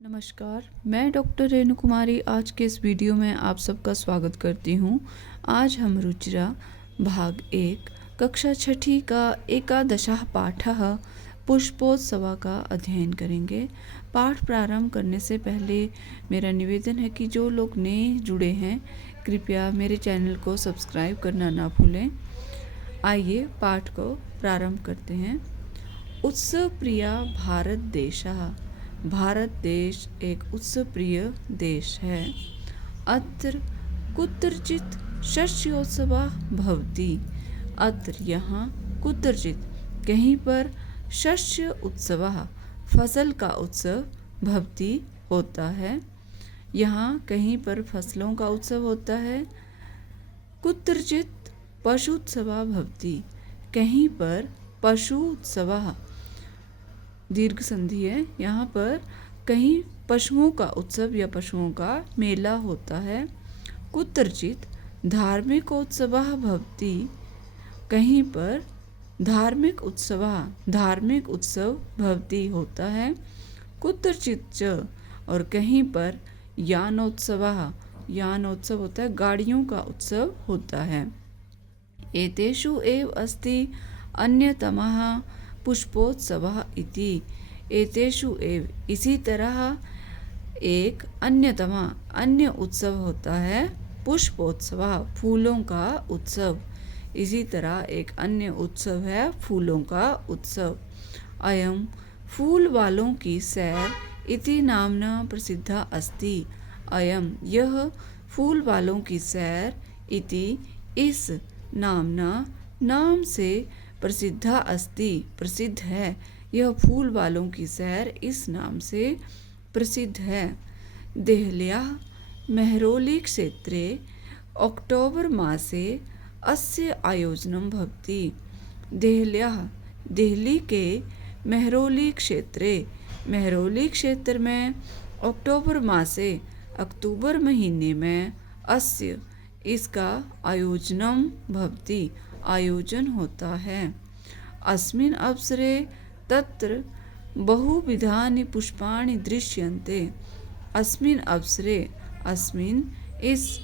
नमस्कार, मैं डॉक्टर रेणु कुमारी आज के इस वीडियो में आप सबका स्वागत करती हूँ। आज हम रुचिरा भाग 1 कक्षा छठी का एकादशः पाठः पुष्पोत्सव का अध्ययन करेंगे। पाठ प्रारंभ करने से पहले मेरा निवेदन है कि जो लोग नए जुड़े हैं कृपया मेरे चैनल को सब्सक्राइब करना ना भूलें। आइए पाठ को प्रारंभ करते हैं। उत्सव प्रिया भारत देशः। भारत देश एक उत्सव प्रिय देश है। अत्र कुत्रचित् शस्योत्सवः भवति। अत्र यहाँ कुत्रचित् कहीं पर शस्य उत्सवः फसल का उत्सव भवति होता है। यहाँ कहीं पर फसलों का उत्सव होता है। कुत्रचित् पशुत्सवः भवति। कहीं पर पशु उत्सवः दीर्घ संधि है। यहाँ पर कहीं पशुओं का उत्सव या पशुओं का मेला होता है। कुत्रचित् धार्मिक उत्सवः भवति। कहीं पर धार्मिक उत्सव भवति होता है। कुत्रचित् च और कहीं पर यानोत्सव होता है, गाड़ियों का उत्सव होता है। एतेषु एव अस्ति अन्यतमः पुष्पोत्सवः इति। एतेषु एव इसी तरह एक अन्य उत्सव होता है पुष्पोत्सवः फूलों का उत्सव। इसी तरह एक अन्य उत्सव है फूलों का उत्सव। अयं फूल वालों की सैर इति नाम्ना प्रसिद्धा अस्ति। अयं यह फूल वालों की सैर इति इस नामना नाम से प्रसिद्धा अस्ति प्रसिद्ध है। यह फूल वालों की सैर इस नाम से प्रसिद्ध है। देहल्याः मेहरौली क्षेत्रे अक्टोबर मासे अस्य आयोजनं भवति। देहल्याः दिल्ली के मेहरौली क्षेत्र में अक्टोबर मासे अक्टूबर महीने में अस्य इसका आयोजनम भवति आयोजन होता है। अस्मिन् अवसरे तत्र बहुविधानि पुष्पाणि दृश्यन्ते। अस्मिन् इस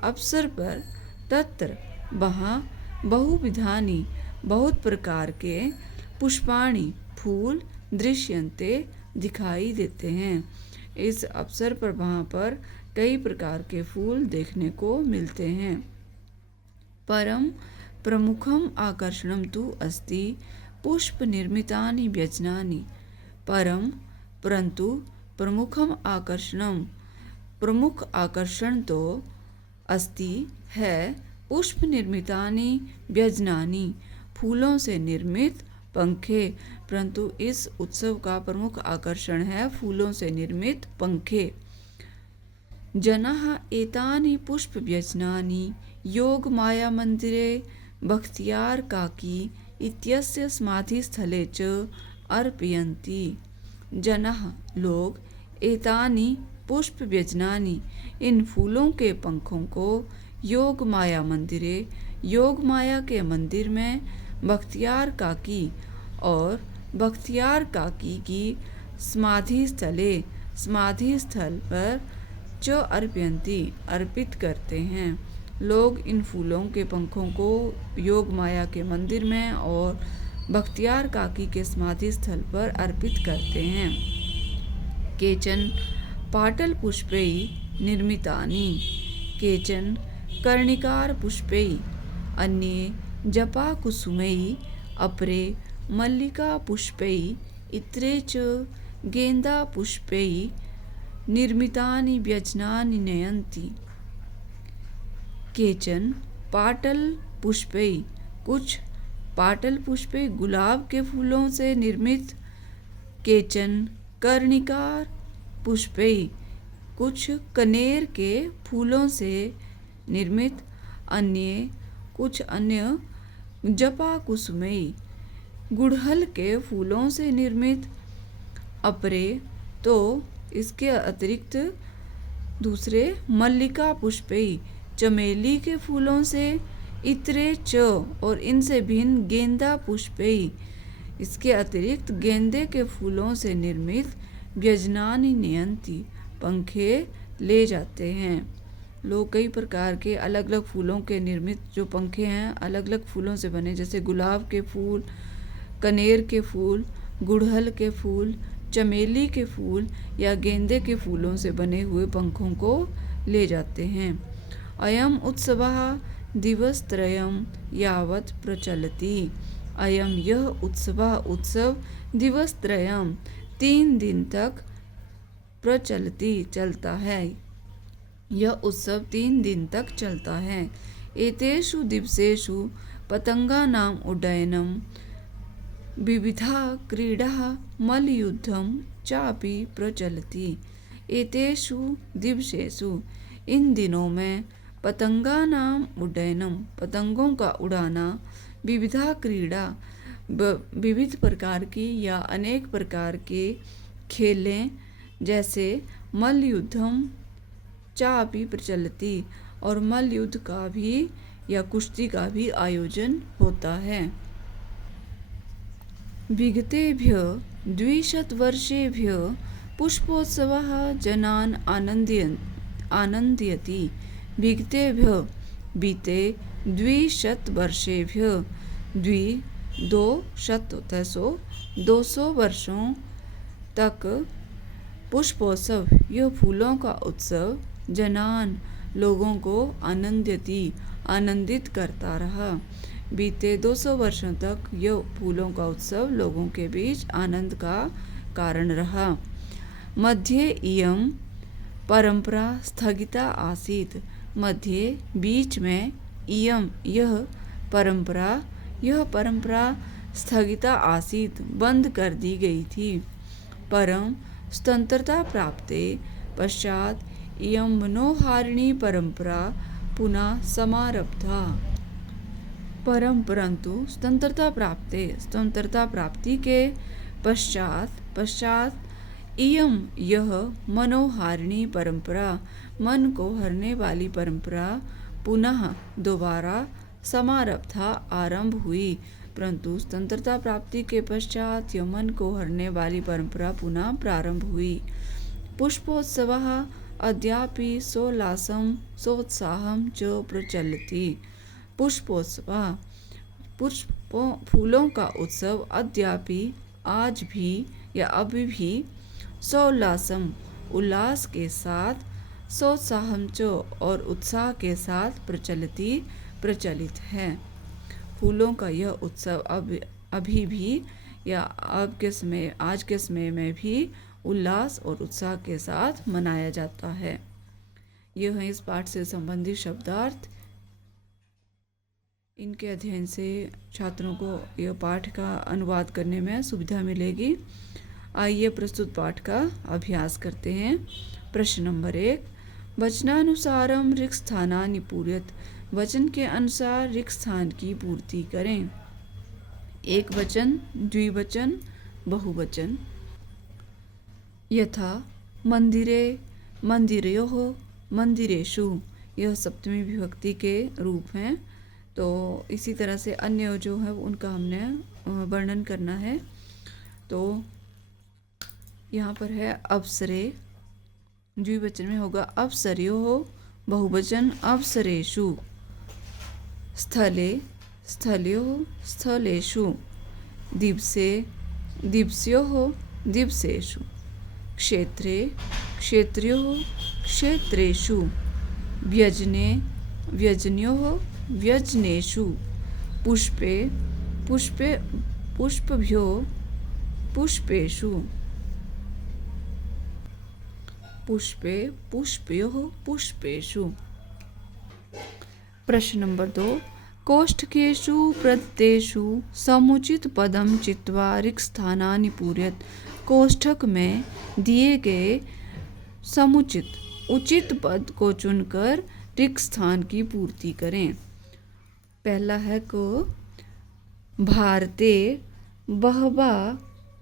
अवसर पर तत्र वहाँ बहुविधानि बहुत प्रकार के पुष्पाणि फूल दृश्यन्ते दिखाई देते हैं। इस अवसर पर वहाँ पर कई प्रकार के फूल देखने को मिलते हैं। परम प्रमुखम आकर्षणम तु अस्ति पुष्प निर्मितानि व्यजनानि। परंतु प्रमुख आकर्षण तो अस्ति है पुष्प निर्मितानि व्यजनानि फूलों से निर्मित पंखे। परंतु इस उत्सव का प्रमुख आकर्षण है फूलों से निर्मित पंखे। जनाः एतानि पुष्पव्यजनानि योगमाया मंदिरे बख्तियार काकी इत्यस्य समाधिस्थले च अर्पयन्ति। जनाः लोग एतानि पुष्पव्यजनानि इन फूलों के पंखों को योगमाया के मंदिर में बख्तियार काकी की समाधि स्थल पर च अर्पयन्ति अर्पित करते हैं। लोग इन फूलों के पंखों को योगमाया के मंदिर में और बख्तियार काकी के समाधि स्थल पर अर्पित करते हैं। केचन पाटल पुष्पै निर्मितानि केचन कर्णिकार पुष्पै अन्ये जपा कुसुमै अपरे मल्लिका पुष्पै इतरे च गेंदा पुष्पै निर्मितानि व्यजनानि नयन्ति। केचन पाटल पुष्पै कुछ पाटल पुष्पै गुलाब के फूलों से निर्मित। केचन कर्णिकार पुष्पै कुछ कनेर के फूलों से निर्मित। कुछ अन्य जपा कुसुमै गुड़हल के फूलों से निर्मित। अपरे तो इसके अतिरिक्त दूसरे मल्लिका पुष्पै चमेली के फूलों से। इतरे च और इनसे भिन्न गेंदा पुष्पै इसके अतिरिक्त गेंदे के फूलों से निर्मित व्यजनानि नयन्ति, पंखे ले जाते हैं। लोग कई प्रकार के अलग अलग फूलों के निर्मित जो पंखे हैं अलग अलग फूलों से बने, जैसे गुलाब के फूल, कनेर के फूल, गुड़हल के फूल, चमेली के फूल या गेंदे के फूलों से बने हुए पंखों को ले जाते हैं। अयम उत्सवः दिवसत्रयं यावत् प्रचलति। अयम यह उत्सव दिवसत्रयं 3 दिन तक प्रचलति चलता है। यह उत्सव 3 दिन तक चलता है। एतेषु दिवसेषु पतंगानां उड्डयनं, विविधा क्रीडाः, मल्लयुद्धं चापि प्रचलति। एतेषु दिवसेषु इन दिनों में पतंगानां उड्डयनं पतंगों का उड़ाना, विविधा क्रीड़ा विविध प्रकार की या अनेक प्रकार के खेलें जैसे मल्लयुद्धम चापि प्रचलति और मल्लयुद्ध का भी या कुश्ती का भी आयोजन होता है। विगतेभ्यः 200 वर्षेभ्यः पुष्पोत्सवः जनान् आनन्दयति। विगतेभ्यः बीते 200 वर्षेभ्यः 200 वर्षों तक पुष्पोत्सव यह फूलों का उत्सव जनान लोगों को आनंदित करता रहा। बीते 200 वर्षों तक यह फूलों का उत्सव लोगों के बीच आनंद का कारण रहा। मध्ये इयं परंपरा स्थगिता आसीत्। मध्य बीच में इयं यह परंपरा स्थगिता आसीत् बंद कर दी गई थी। परं स्वतंत्रता प्राप्ते पश्चात इयं मनोहारिणी परंपरा पुनः समारब्धा। परंतु स्वतंत्रता प्राप्ति के पश्चात इयं यह मनोहारिणी परंपरा मन को हरने वाली परंपरा पुनः दोबारा समारब्धा आरंभ हुई। परंतु स्वतंत्रता प्राप्ति के पश्चात यह मन को हरने वाली परंपरा पुनः प्रारंभ हुई। पुष्पोत्सवः अद्यापि सोल्लासं सोत्साहं च प्रचलति। फूलों का उत्सव अद्यापि आज भी या अभी भी सोल्लासम उल्लास के साथ, सोत्साहम च और उत्साह के साथ प्रचलित है। फूलों का यह उत्सव अभी भी या आज के समय में भी उल्लास और उत्साह के साथ मनाया जाता है। यह है इस पाठ से संबंधित शब्दार्थ। इनके अध्ययन से छात्रों को यह पाठ का अनुवाद करने में सुविधा मिलेगी। आइए प्रस्तुत पाठ का अभ्यास करते हैं। प्रश्न नंबर 1, वचनानुसारम रिक्त स्थानानि पूरयत। वचन के अनुसार रिक्त स्थान की पूर्ति करें। एक वचन, द्विवचन, बहुवचन। यथा मंदिरे, मंदिरयोः, मंदिरेषु। यह सप्तमी विभक्ति के रूप हैं। तो इसी तरह से अन्य जो है उनका हमने वर्णन करना है। तो यहाँ पर है अप्सरे, द्विवचन में होगा अप्सरयोः, बहुवचन अप्सरेषु। स्थले, स्थलयोः, स्थलेषु। दिवसे, दिवस्योः, दिवसेषु। क्षेत्रे, क्षेत्रयोः, क्षेत्रेषु। व्यजने, व्यजनयोः, व्यजनेषु। पुष्पे, पुष्पभ्यो, पुष्पेषु। पुष्पे, पुष्पयोः, पुष्पेषु। प्रश्न नंबर 2, कोष्ठकेषु प्रदत्तेषु समुचित पदं चित्वा रिक्त स्थानानि पूरयत। कोष्ठक में दिए गए समुचित उचित पद को चुनकर रिक्त स्थान की पूर्ति करें। पहला है को भारते बहवः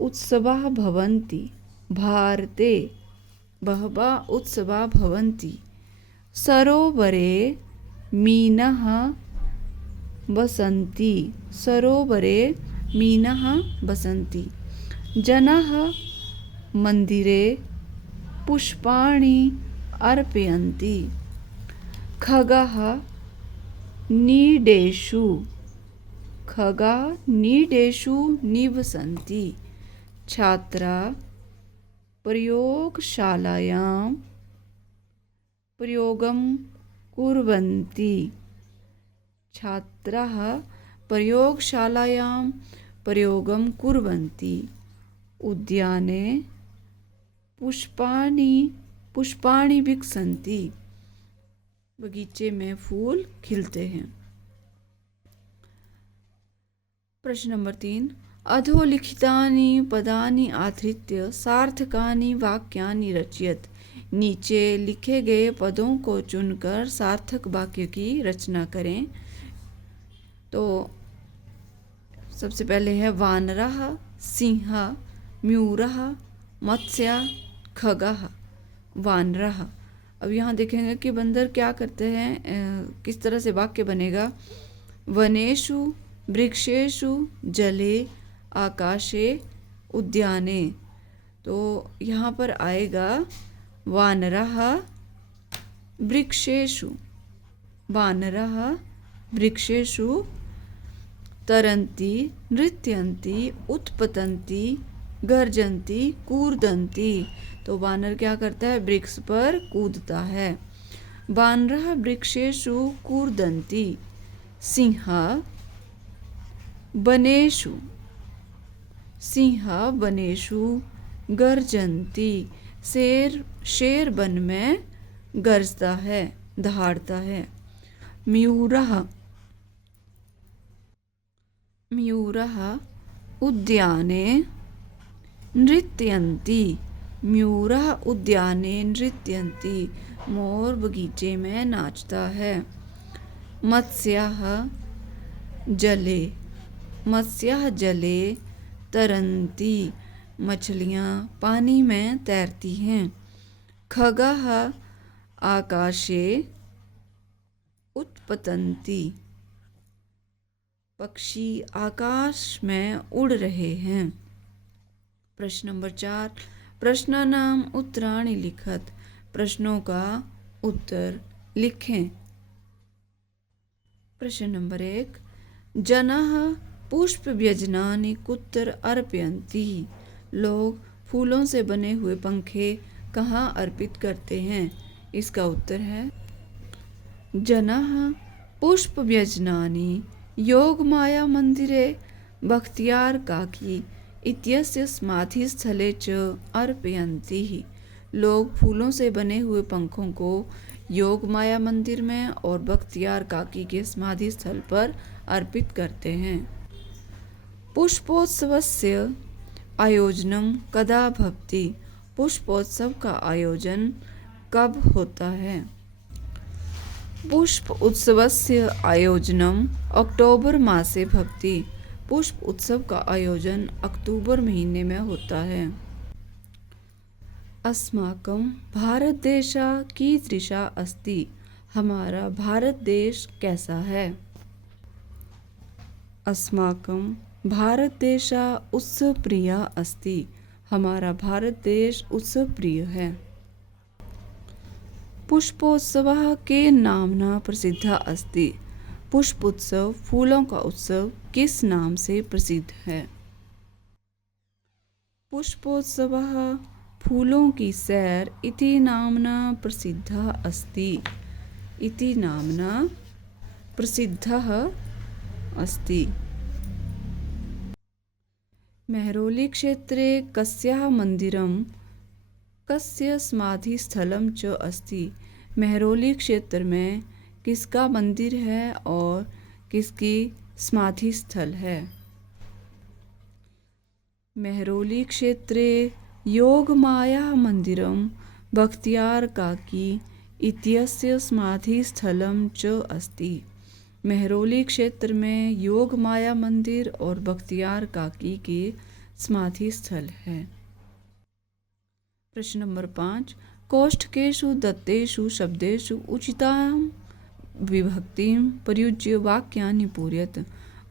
उत्सवाः भवन्ति। भारते बहवः उत्सवाः भवन्ति। सरोवरे मीनाः वसन्ति। सरोवरे मीनाः वसन्ति। जनाः मंदिरे पुष्पाणि अर्पयन्ति। खगाः नीडेषु निवसन्ति। छात्रा प्रयोगशालायां प्रयोगं कुर्वन्ति। छात्राः प्रयोगशालायां प्रयोगं कुर्वन्ति। उद्याने पुष्पाणि विकसन्ति। बगीचे में फूल खिलते हैं। प्रश्न नंबर 3, अधोलिखितानि पदानि आधृत्य सार्थकानि वाक्यानि रचयत। नीचे लिखे गए पदों को चुनकर सार्थक वाक्य की रचना करें। तो सबसे पहले है वानरः, सिंहः, मयूरः, मत्स्यः, खगः। वानरः, अब यहाँ देखेंगे कि बंदर क्या करते हैं, किस तरह से वाक्य बनेगा। वनेषु वृक्षेषु जले आकाशे उद्याने। तो यहाँ पर आएगा वानरः वृक्षेषु, वानरः वृक्षेषु तरन्ति, नृत्यन्ति, उत्पतन्ति, गर्जन्ति, कूर्दन्ति। तो वानर क्या करता है, वृक्ष पर कूदता है। वानरः वृक्षेषु कूर्दन्ति। सिंहः वनेषु गर्जन्ति। शेर वन में गरजता है, दहाड़ता है। मयूरः उद्याने नृत्यन्ति। मयूरः उद्याने नृत्यन्ति। मोर बगीचे में नाचता है। मत्स्यः जले तरन्ति। मछलियाँ पानी में तैरती हैं। खगः आकाशे उत्पतन्ति। पक्षी आकाश में उड़ रहे हैं। प्रश्न नंबर 4, प्रश्नानां उत्तराणि लिखत। प्रश्नों का उत्तर लिखें। प्रश्न नंबर 1, जनाः पुष्पव्यजनानि कुत्र अर्पयन्ति। लोग फूलों से बने हुए पंखे कहाँ अर्पित करते हैं। इसका उत्तर है जनाः पुष्पव्यजनानि योगमाया मंदिरे बख्तियार काकी इत्यस्य समाधिस्थले च अर्पयन्ति। लोग फूलों से बने हुए पंखों को योगमाया मंदिर में और बख्तियार काकी के समाधि स्थल पर अर्पित करते हैं। पुष्पोत्सवस्य आयोजनं कदा भवति। पुष्पोत्सव का आयोजन कब होता है। पुष्प उत्सवस्य आयोजनम अक्टूबर मासे भवति। पुष्प उत्सव का आयोजन अक्टूबर महीने में होता है। अस्माकं भारत देशः कीदृशः अस्ति। हमारा भारत देश कैसा है। अस्माकं भारत देशः उत्सवप्रियः अस्ति। हमारा भारत देश उत्सवप्रिय है। पुष्पोत्सवः के नाम्ना प्रसिद्धः अस्ति। पुष्प उत्सव, फूलों का उत्सव किस नाम से प्रसिद्ध है। पुष्पोत्सवः फूलों की सैर इति नाम्ना प्रसिद्धः अस्ति। इति नाम्ना प्रसिद्धः अस्ति। मेहरौली क्षेत्रे कस्याः मन्दिरं कस्य समाधिस्थलं च अस्ति। मेहरौली क्षेत्र में किसका मंदिर है और किसकी समाधि स्थल है। मेहरौली क्षेत्रे योगमाया मंदिरं बख्तियार काकी इत्यस्य समाधिस्थलं च अस्ति। मेहरौली क्षेत्र में योगमाया मंदिर और बख्तियार काकी के समाधि स्थल है। प्रश्न नंबर 5, कोष्ठकेषु दत्तेषु शब्देषु उचितां विभक्तिं प्रयुज्य वाक्यानि पूरयत।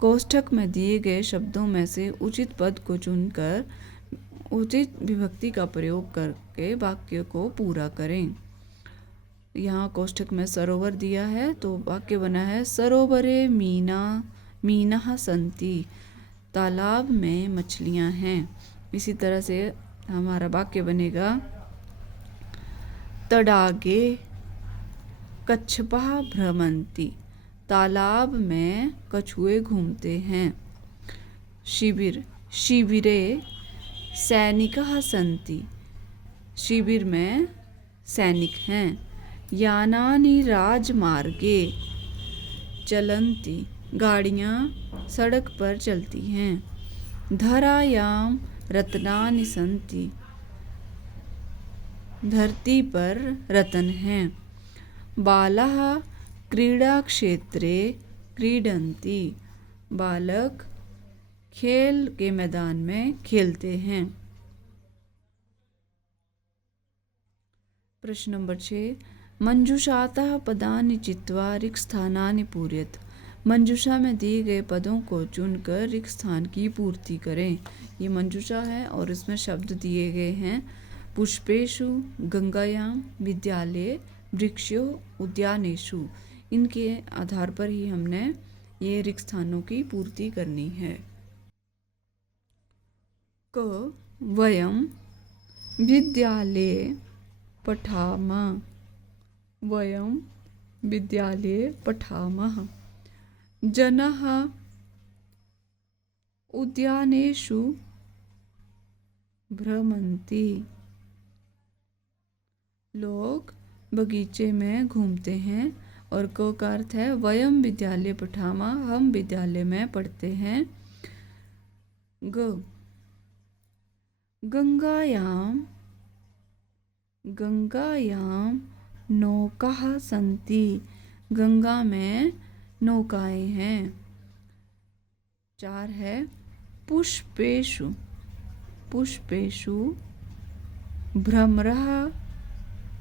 कोष्ठक में दिए गए शब्दों में से उचित पद को चुनकर उचित विभक्ति का प्रयोग करके वाक्य को पूरा करें। यहाँ कोष्ठक में सरोवर दिया है तो वाक्य बना है सरोवरे मीनाः सन्ति, तालाब में मछलियाँ हैं। इसी तरह से हमारा वाक्य बनेगा तडागे कच्छपः भ्रमन्ति, तालाब में कछुए घूमते हैं। शिबिरे सैनिकाः सन्ति, शिविर में सैनिक हैं। यानानि राजमार्गे चलन्ति, गाड़ियाँ सड़क पर चलती हैं। धरायां रत्नानि सन्ति, धरती पर रत्न हैं। बालाः क्रीडाक्षेत्रे क्रीडन्ति, बालक खेल के मैदान में खेलते हैं। प्रश्न नंबर 6, मंजूषातः पदानि चित्वा रिक्तस्थानानि पूरयेत्, मंजूषा में दिए गए पदों को चुनकर रिक्त स्थान की पूर्ति करें। ये मंजूषा है और इसमें शब्द दिए गए हैं पुष्पेषु, गंगायाम, विद्यालय, वृक्षों, उद्यानेषु। इनके आधार पर ही हमने ये रिक्त स्थानों की पूर्ति करनी है। क वयं विद्यालये पठामः, वयं विद्यालये पठामः। जनाः उद्यानेषु भ्रमन्ति, लोग बगीचे में घूमते हैं। और क का अर्थ है वयं विद्यालये पठामः, हम विद्यालय में पढ़ते हैं। गंगायां नौकाः सन्ति, गंगा में नौकाएं हैं। 4 है पुष्पेषु भ्रमरः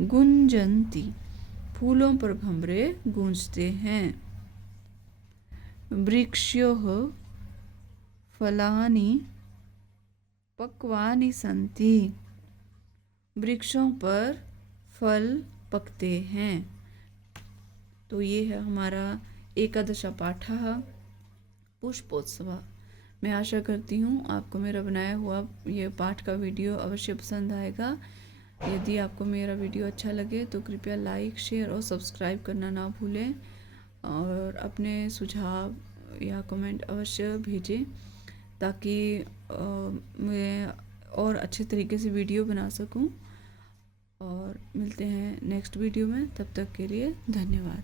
गुंजन्ति, फूलों पर भंवरे गूंजते हैं। वृक्षयोः फलानि पक्वानि सन्ति, वृक्षों पर फल पकते हैं। तो ये है हमारा एकादश पाठः पुष्पोत्सव। मैं आशा करती हूँ आपको मेरा बनाया हुआ ये पाठ का वीडियो अवश्य पसंद आएगा। यदि आपको मेरा वीडियो अच्छा लगे तो कृपया लाइक, शेयर और सब्सक्राइब करना ना भूलें और अपने सुझाव या कमेंट अवश्य भेजें ताकि मैं और अच्छे तरीके से वीडियो बना सकूं। और मिलते हैं नेक्स्ट वीडियो में, तब तक के लिए धन्यवाद।